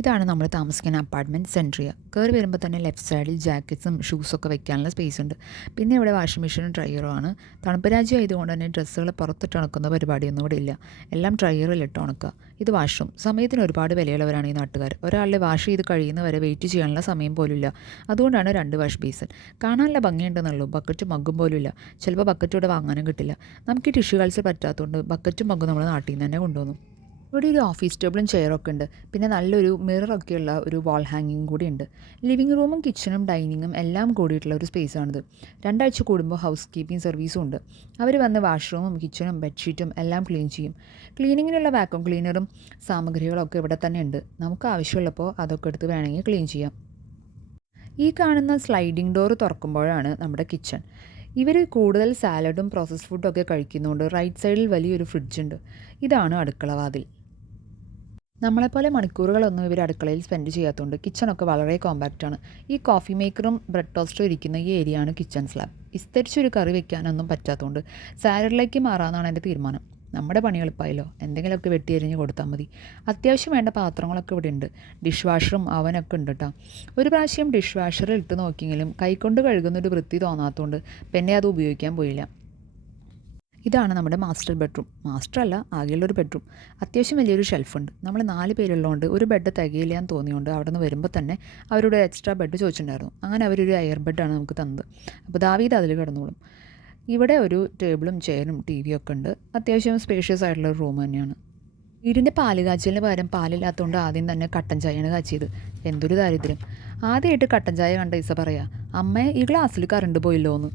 ഇതാണ് നമ്മൾ താമസിക്കുന്ന അപ്പാർട്ട്മെൻറ്റ് സെൻട്രിയ. കയറി വരുമ്പോൾ തന്നെ ലെഫ്റ്റ് സൈഡിൽ ജാക്കറ്റ്സും ഷൂസൊക്കെ വെക്കാനുള്ള സ്പേസ് ഉണ്ട്. പിന്നെ ഇവിടെ വാഷിംഗ് മെഷീനും ഡ്രയറുമാണ്. തണുപ്പ് രാജ്യം ആയതുകൊണ്ട് തന്നെ ഡ്രസ്സുകൾ പുറത്തിട്ട് ഉണക്കുന്ന പരിപാടിയൊന്നും ഇവിടെ ഇല്ല. എല്ലാം ഡ്രയറിലിട്ട് ഉണക്കുക. ഇത് വാഷ്റൂം. സമയത്തിന് ഒരുപാട് വിലയുള്ളവരാണ് ഈ നാട്ടുകാർ. ഒരാളുടെ വാഷ് ചെയ്ത് കഴിയുന്നവരെ വെയിറ്റ് ചെയ്യാനുള്ള സമയം പോലുമില്ല. അതുകൊണ്ടാണ് 2 വാഷ് ബേസിൻ. കാണാനുള്ള ഭംഗിയുണ്ടെന്നുള്ളൂ, ബക്കറ്റും മഗ്ഗും പോലും ഇല്ല. ചിലപ്പോൾ ബക്കറ്റ് ഇവിടെ വാങ്ങാനും കിട്ടില്ല. നമുക്ക് ഈ ടിഷ്യൂ കൾച്ചർ പറ്റാത്തതുകൊണ്ട് ബക്കറ്റും മഗ്ഗും നമ്മൾ നാട്ടിൽ നിന്ന് തന്നെ കൊണ്ടുവന്നു. ഇവിടെ ഒരു ഓഫീസ് ടേബിളും ചെയറൊക്കെ ഉണ്ട്. പിന്നെ നല്ലൊരു മിററൊക്കെയുള്ള ഒരു വാൾ ഹാങ്ങിങ് കൂടി ഉണ്ട്. ലിവിങ് റൂമും കിച്ചണും ഡൈനിങ്ങും എല്ലാം കൂടിയിട്ടുള്ള ഒരു സ്പേസാണിത്. 2 ആഴ്ച കൂടുമ്പോൾ ഹൗസ് കീപ്പിംഗ് സർവീസും ഉണ്ട്. അവർ വന്ന് വാഷ്റൂമും കിച്ചണും ബെഡ്ഷീറ്റും എല്ലാം ക്ലീൻ ചെയ്യും. ക്ലീനിങ്ങിനുള്ള വാക്വം ക്ലീനറും സാമഗ്രികളൊക്കെ ഇവിടെ തന്നെ ഉണ്ട്. നമുക്ക് ആവശ്യമുള്ളപ്പോൾ അതൊക്കെ എടുത്ത് വേണമെങ്കിൽ ക്ലീൻ ചെയ്യാം. ഈ കാണുന്ന സ്ലൈഡിംഗ് ഡോർ തുറക്കുമ്പോഴാണ് നമ്മുടെ കിച്ചൺ. ഇവർ കൂടുതൽ സാലഡും പ്രോസസ്ഡ് ഫുഡും ഒക്കെ കഴിക്കുന്നതുകൊണ്ട് റൈറ്റ് സൈഡിൽ വലിയൊരു ഫ്രിഡ്ജുണ്ട്. ഇതാണ് അടുക്കള വാതിൽ. നമ്മളെപ്പോലെ മണിക്കൂറുകളൊന്നും ഇവർ അടുക്കളയിൽ സ്പെൻഡ് ചെയ്യാത്തതുകൊണ്ട് കിച്ചണൊക്കെ വളരെ കോമ്പാക്റ്റാണ്. ഈ കോഫി മേക്കറും ബ്രെഡ് ടോസ്റ്ററും ഇരിക്കുന്ന ഈ ഏരിയയാണ് കിച്ചൺ സ്ലാബ്. വിസ്തരിച്ചൊരു കറി വെക്കാനൊന്നും പറ്റാത്തതുകൊണ്ട് സാലഡിലേക്ക് മാറാമെന്നാണ് എൻ്റെ തീരുമാനം. നമ്മുടെ പണി എളുപ്പമായല്ലോ, എന്തെങ്കിലുമൊക്കെ വെട്ടിയരിഞ്ഞ് കൊടുത്താൽ മതി. അത്യാവശ്യം വേണ്ട പാത്രങ്ങളൊക്കെ ഇവിടെ ഉണ്ട്. ഡിഷ് വാഷറും അവനൊക്കെ ഉണ്ട് കേട്ടോ. ഒരു പ്രാവശ്യം ഡിഷ് വാഷറിൽ ഇട്ട് നോക്കിയെങ്കിലും കൈകൊണ്ട് കഴുകുന്നൊരു വൃത്തി തോന്നാത്തതുകൊണ്ട് പിന്നെ അത് ഉപയോഗിക്കാൻ പോയില്ല. ഇതാണ് നമ്മുടെ മാസ്റ്റർ ബെഡ്റൂം. മാസ്റ്റർ അല്ല, ആകെയുള്ളൊരു ബെഡ്റൂം. അത്യാവശ്യം വലിയൊരു ഷെൽഫുണ്ട്. നമ്മൾ 4 പേരുള്ളതുകൊണ്ട് ഒരു ബെഡ് തികയില്ല എന്ന് തോന്നിയുകൊണ്ട് അവിടെ നിന്ന് വരുമ്പോൾ തന്നെ അവരോട് എക്സ്ട്രാ ബെഡ് ചോദിച്ചിട്ടുണ്ടായിരുന്നു. അങ്ങനെ അവരൊരു എയർ ബെഡാണ് നമുക്ക് തന്നത്. അപ്പോൾ ദാവീദ് അതിൽ കിടന്നോളും. ഇവിടെ ഒരു ടേബിളും ചെയറും ടി വിയും ഒക്കെ ഉണ്ട്. അത്യാവശ്യം സ്പേഷ്യസ് ആയിട്ടുള്ള ഒരു റൂം തന്നെയാണ്. വീടിൻ്റെ പാല് കാച്ചലിന് പകരം പാലില്ലാത്തതുകൊണ്ട് ആദ്യം തന്നെ കട്ടൻ ചായയാണ് കാച്ചിയത്. എന്തൊരു ദാരിദ്ര്യം. ആദ്യമായിട്ട് കട്ടൻ ചായ കണ്ട ഇസ പറയാ, അമ്മേ ഈ ഗ്ലാസ്സിൽ കറണ്ട് പോയില്ലോ എന്ന്.